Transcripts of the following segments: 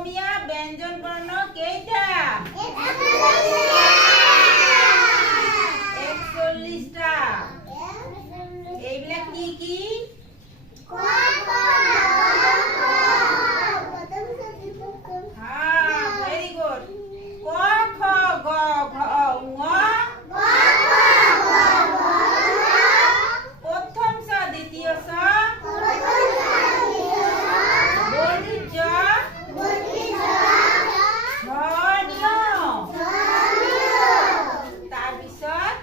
অসমীয়া ব্যঞ্জন বৰ্ণ কেইটা? 41টা। এইবিলাক কি কি? Very good. ক খ গ ঘ ঙ। প্রথম স দ্বিতীয় স। বর্গীয় জ। ঝর্ণীয়। তাৰপিছত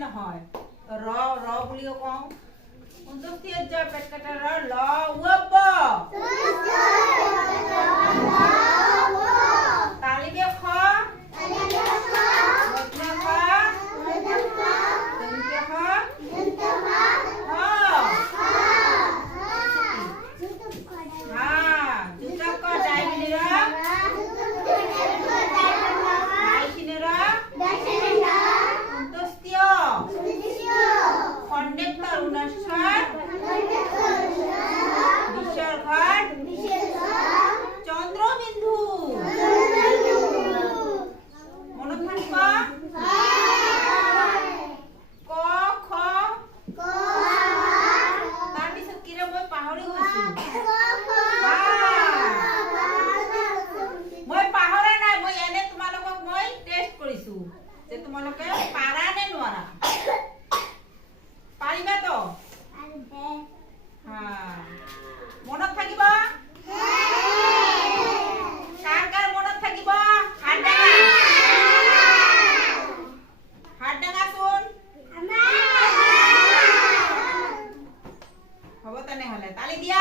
নহয় ৰ ৰ বুলিও কওঁ। 29 পেট কাটাৰ ল ৱ ব। তালিবে খ। মধ্যমে খ। দন্ত্য খ। দুটা ক ডাইবিনি ৰ। কন্ডাক্টৰ উনস্বৰ। বিসৰ্ঘৰ। চন্দ্ৰবিন্দু। মনত থাকিব। ক খ। তাৰপিছত কি মই পাহৰি গৈছো। মই পাহৰা নাই, মই এনে তোমালোকক মই টেষ্ট কৰিছো যে তোমালোকে পাৰা নে নোৱাৰা। পাৰিবা তো? মনত থাকিব? কাৰ কাৰ মনত থাকিব? হাত দাঙাচোন। হ'ব তেনেহলে তালি দিয়া।